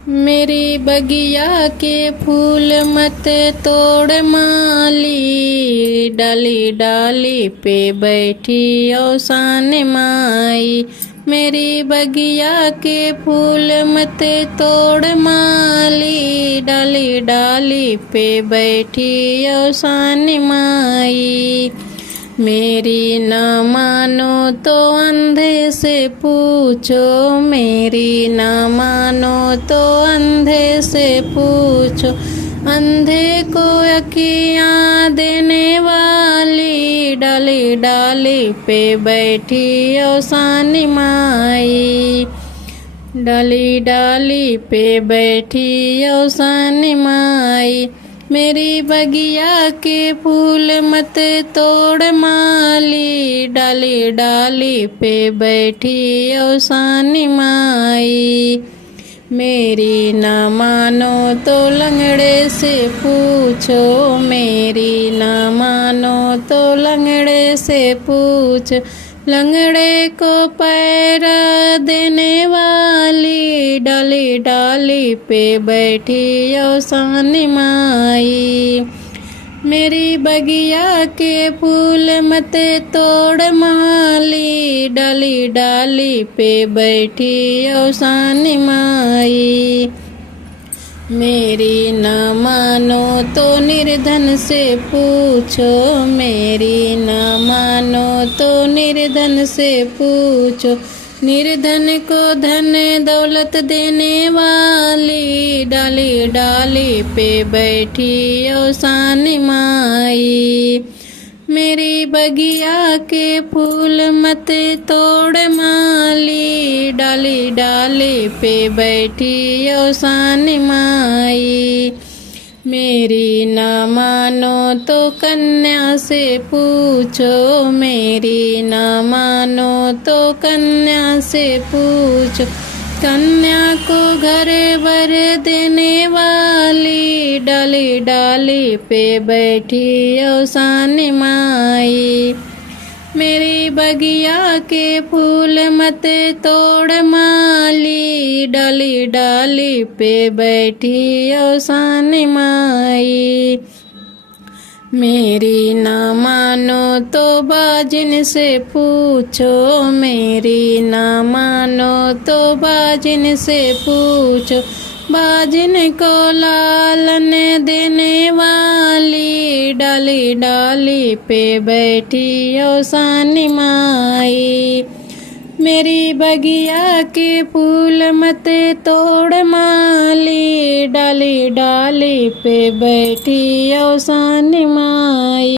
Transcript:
मेरी बगिया के फूल मत तोड़ माली, डाली डाली पे बैठी औसान माई। मेरी बगिया के फूल मत तोड़ माली, डाली डाली पे बैठी औसान माई। मेरी न मानो तो अंधे से पूछो, मेरी न मानो तो अंधे से पूछो। अंधे को अखियाँ देने वाली, डाली डाली पे बैठी औसान माई। डाली डाली पे बैठी औसान माई। मेरी बगिया के फूल मत तोड़ माली, डाली डाली पे बैठी औसान माई। मेरी न मानो तो लंगड़े से पूछो, मेरी न मानो तो लंगड़े से पूछ। लंगड़े को पैर देने वाली, डाली डाली पे बैठी औसान माई। मेरी बगिया के फूल मत तोड़ माली, डाली डाली पे बैठी औसान माई। मेरी न मानो तो निर्धन से पूछो, मेरी न मानो तो निर्धन से पूछो। निर्धन को धन दौलत देने वाली, डाली डाली पे बैठी औसान माई। मेरी बगिया के फूल मत तोड़ माली, डाली डाली पे बैठी औसान माई। मेरी न मानो तो कन्या से पूछो, मेरी न मानो तो कन्या से पूछो। कन्या को घर बर देने वाली, डाली डाली पे बैठी औसान माई। मेरी बगिया के फूल मत तोड़ माली, डाली डाली पे बैठी औसान माई। मेरी न मानो तो बाजिन से पूछो, मेरी न मानो तो बाजिन से पूछो। बाजिन को लालन देने वाली, डाली डाली पे बैठी औसान माई। मेरी बगिया के फूल मत तोड़ माली, डाली डाली पे बैठी औसान माई।